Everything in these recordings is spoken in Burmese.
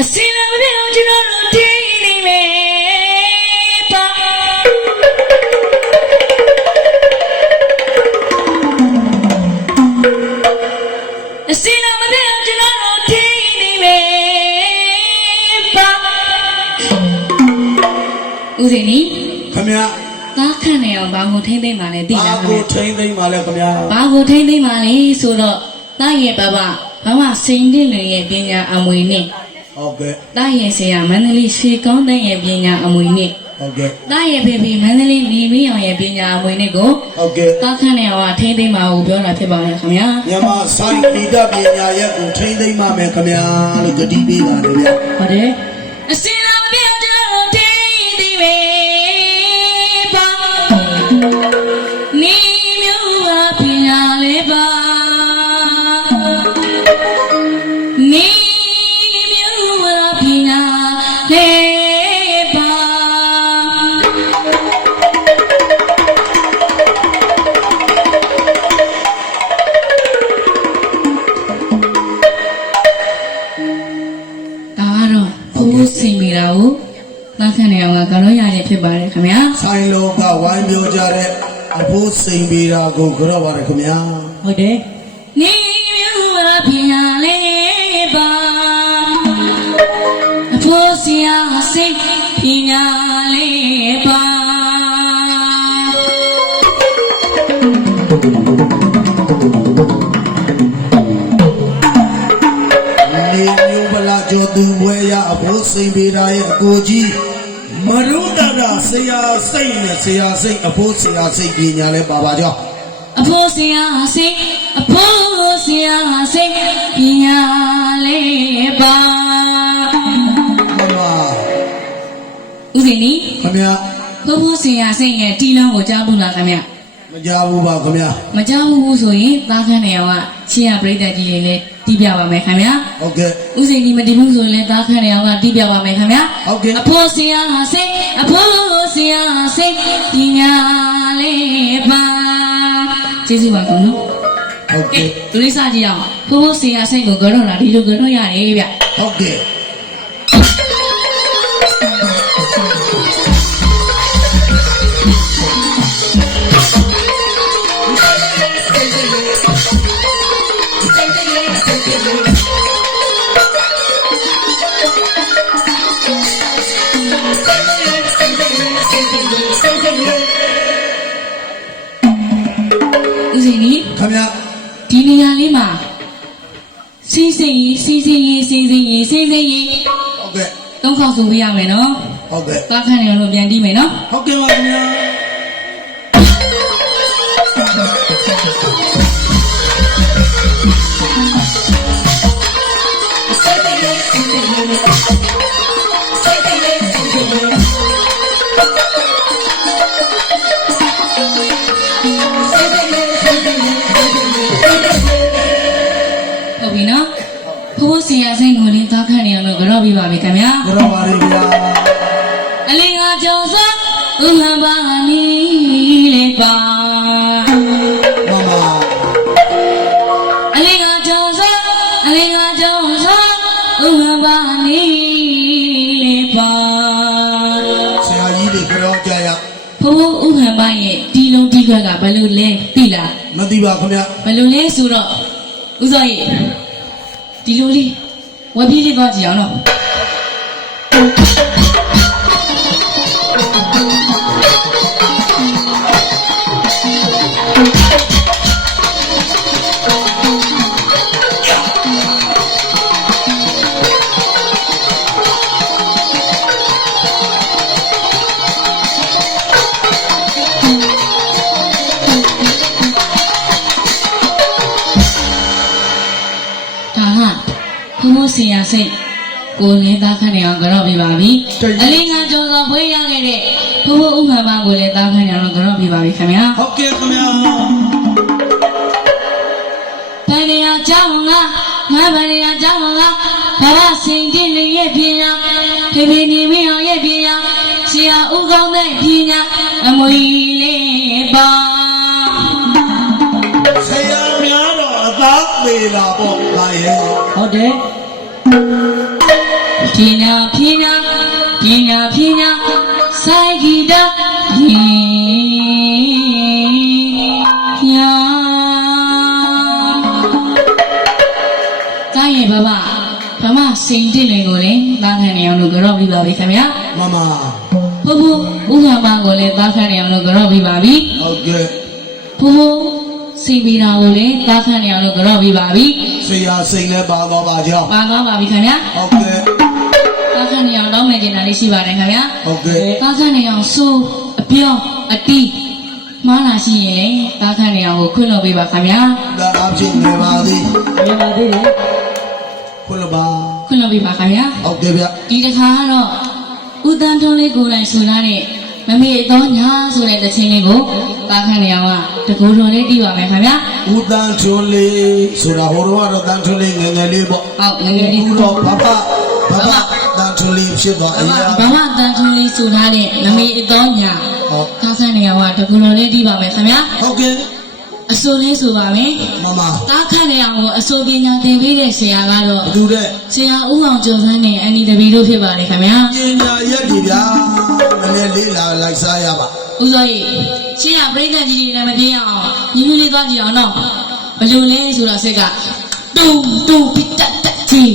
အစင်လာမပြောင်းကျွန်တော်တို့တည်နေမယ်ပါအစင်လာမပြောင်းကျွန်တော်တို့တည်နေမယ်ပါဦးစင်နီခင်ဗျာသားခန့်နေအောင်ဘာကိုထိမ့်သိမ့်ပါလဲသိလားခင်ဗျာဘာကိုထိမ့်သိမ့်ပါလဲခင်ဗျာဘာကိုထိမ့်သိမ့်ပါလဲဆိုတော့သားရဲ့ဘဝစိန်တဲ့လူရဲ့ပညာအမွေနဲ့ဟုတ်ကဲ့သားရဲ့ဆရာမန္တလေးရွှေကောင်းတဲ့ရဲ့ပညာအမွေနဲ့ဟုတ်ကဲ့သားရဲ့ဖေဖေမန္တလေးနေမင်းအောင်ရဲ့ပညာအမွေနဲ့ကိုဟုတ်ကဲ့သားခန့်နေအောင်ထိမ့်သိမ့်ပါကိုပြောတာဖြစ်ပါရဲ့ခင်ဗျာမြန်မာဆိုင်တိတပညာရဲ့ကိုထိမ့်သိမ့်ပါမယ်ခင်ဗျာလို့ဂတိပေးပါတယ်ဗျာဟုတ်တယ်အစင်လာမပြောင်းကျွန်တော်ထိမ့်သိမယ်ပါနေမျိုးပါပညာလေးပါနေမျိုးပါပညာလေးပါဒါကတော့ဘိုးစိန်မိတာကိုသားခန့်နေအောင်ကတော့ရရဖြစ်ပါတယ်ခင်ဗျာဆိုင်လောကဝိုင်းပြောကြတဲ့အဖိုးစိန်ပေတာကိုကြောက်ပါတယ်ခင်ဗျာဟုတ်တယ်နေမျိုးပါပညာလေးပါအဖိုးဆရာစိတ်ပညာလေးပါနေမျိုးဗလာကျော်သူဝဲရအဖိုးစိန်ပေတာရဲ့အကိုကြီးမရုဒ္ဒရာဆရာစိတ်နဲ့ဆရာစိတ်အဖိုးဆရာစိတ်ပညာလဲပါပါကြောင်းအဖိုးဆရာစိတ်အဖိုးဆရာစိတ်ပညာလေးပါမမဦးစင်နီခင်ဗျာဖိုးဆရာစိတ်ရဲ့တီလုံးကိုကြားဘူးလားခင်ဗျာမကြားဘူးပါခင်ဗျာမကြားဘူးဆိုရင်သားခန့်နေအောင်ချင်းရပြိတ္တကြီးလေးလည်းတီးပြပါမယ်ခင်ဗျာဟုတ်ကဲ့ဦးစင်ဒီမတီးဘူးဆိုရင်လည်းသားခန့်နေအောင်တီးပြပါမယ်ခင်ဗျာဟုတ်ကဲ့အဖိုးဆရာစိတ်အဖိုးဆရာစိတ်ပညာလေးပါကျေးဇူးပါခင်ဗျာဟုတ်ကဲ့သူလေးစားကြည့်အောင်ဖိုးဆရာစိတ်ကိုကြောလာဒီလိုကြောရတယ်ဗျဟုတ်ကဲ့ဦးစင်နီခင်ဗျာဒီနေရာလေးမှာစီးစိမ်ရေးဟုတ်ကဲ့သုံးခေါက်ဆိုပေးရမယ်နော်ဟုတ်ကဲ့သားခန့်နေလို့ပြန်တီးမယ်နော်ဟုတ်ကဲ့ပါခင်ဗျာဟုတ်ပြီနော်ဖိုးဆရာစိတ်ကိုလေးသားခန့်နေအောင်လို့ကြောပြီးပါပြီခင်ဗျာကြောပါရဗျာအလင်းကကြောစဥမှန်ပါနီလေးပါမမအလင်းကကြောစဥမှန်ပါနီလေးပါဆရာကြီးတွေကြောကြရဖိုးဥမှန်ပါရဲ့တီလုံးတီခွက်ကဘယ်လိုလဲသိလားမသိပါခင်ဗျာဘယ်လိုလဲဆိုတော့ဦးစောကြီးဒီလိုလေးဝက်ပြေးလေးသွားကြည့်အောင်နော်ဖိုးဆရာစိတ်ကိုလည်းသားခန့်နေအောင်ကြောပြပါပြီအလင်းကကြောစောဖွေးရခဲ့တဲ့ဖိုးဥမှန်ပါကိုလည်းသားခန့်နေအောင်ကြောပြပါပြီခင်ဗျာဟုတ်ကဲ့ခင်ဗျာဗန္နေရကြောင်းကငါဗန္နေရကြောင်းကဘာဝစိန်တင်ရဲ့ပညာဖေဖေနေမင်းအောင်ရဲ့ပညာဆရာဦးကောင်းတဲ့ပညာအမွေလေးပါဆရာများတော့အသားသေးလာပေါ့ဒါရဲ့ဟုတ်တယ် ညာပညာပညာပညာဆိုင်ဂီတာညာတိုင်းရဲ့ဘာမစိန်တင်တွေကိုလည်းသားခံနေအောင်လို့ကြော့ပြီးပါပြီခင်ဗျာ မမ ဘိုးဘိုးဥက္ကမကိုလည်းသားခံနေအောင်လို့ကြော့ပြီးပါပြီ ဟုတ်ကဲ့ ဘိုးစိန်ပြီးတာကိုလည်းသားခံနေအောင်လို့ကြော့ပြီးပါပြီ ဆရာစိန်လည်းပါသွားပါကြောင်း ပါသွားပါပြီခင်ဗျာ ဟုတ်ကဲ့ သားခံနေအောင်တောင်းမယ်ကျင်တာလေးရှိပါတယ်ခင်ဗျာ ဟုတ်ကဲ့ သားခံနေအောင်စိုးအပြောင်းအတီးမှားလာရှိရင်လေသားခံနေအောင်ကိုခွင့်လို့ပေးပါခင်ဗျာ ဒါအဖြစ်နေပါသည် မြင်ပါသေးတယ် ခွလို့ပါ ခွင့်လို့ပေးပါခင်ဗျာ ဟုတ်ကဲ့ဗျ ဒီတစ်ခါကတော့ဦးတန်းထွန်းလေးကိုယ်တိုင်ဆူလာတဲ့မမေတော့ညာဆိုတဲ့တခြင်းလေးကိုသားခံနေအောင်ကတကူတော်လေးတီးပါမယ်ခင်ဗျာ ဦးတန်းထွန်းလေးဆိုတာဟိုတော့တန်းထွန်းလေးငယ်ငယ်လေးပေါ့ ဟုတ်ငယ်ငယ်လေး ဦးတော့ဘဘတန်းထွန်းလေးဖြစ်သွား ဘာမှတန်းထွန်းလေးဆူလာတဲ့မမေတော့ညာ ဟုတ် သားခံနေအောင်ကတကူတော်လေးတီးပါမယ်ခင်ဗျာ ဟုတ်ကဲ့ အစိုးလေးဆိုပါမယ် မမ သားခံနေအောင်ကိုအစိုးပညာသင်ပေးတဲ့ဆရာကတော့ ဘသူတဲ့ ဆရာဦးအောင်ကျော်စန်းနဲ့အန်ဒီတပီတို့ဖြစ်ပါတယ်ခင်ဗျာ ပညာရက်ဒီဗျာနည်းနည်းလေးလာလိုက်စားရပါ ဦးစောကြီးရှင်းရပြိဿကြီးတွေလည်းမပြေအောင်ညီညီလေးသွားကြည့်အောင်တော့ဘယ်လိုလဲဆိုတော့ဆက်ကတူပိတတ်တက်ကြီး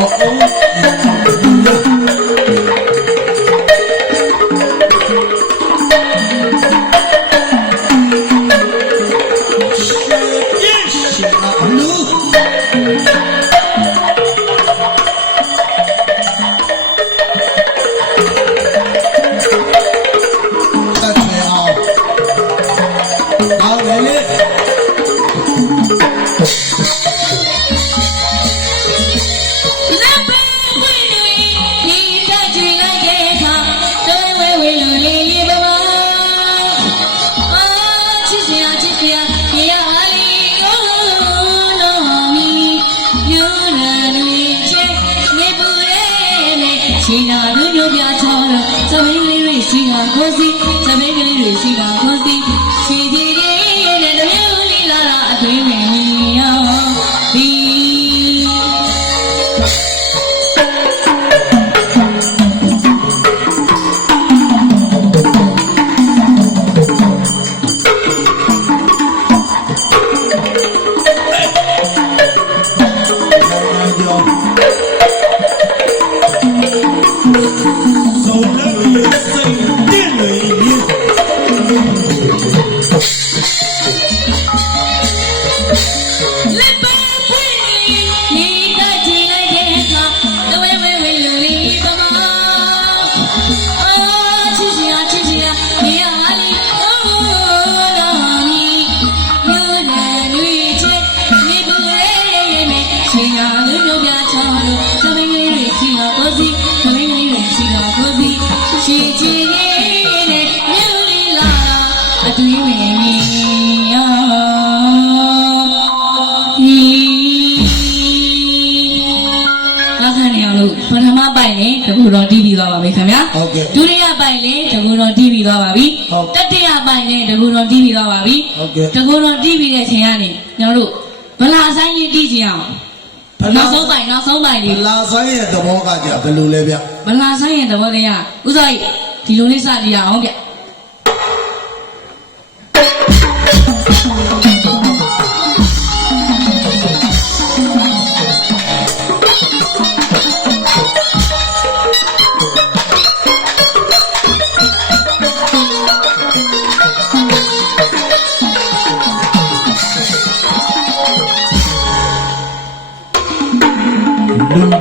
ဘောအောင်တော်တီးပြီးသွားပါပြီခင်ဗျာဒုတိယပိုင်းလည်းတကူတော်တီးပြီးသွားပါပြီတတိယပိုင်းလည်းတကူတော်တီးပြီးသွားပါပြီတကူတော်တီးပြီးတဲ့ချိန်ကနေကျွန်တော်တို့ဗလာဆိုင်ကြီးတီးကြည့်အောင်နောက်ဆုံးပိုင်းလေးဗလာဆိုင်ရဲ့သဘောကကြဘယ်လိုလဲဗျဗလာဆိုင်ရဲ့သဘောတရားဥစ္စာကြီးဒီလိုလေးစကြည့်ရအောင်ဗျ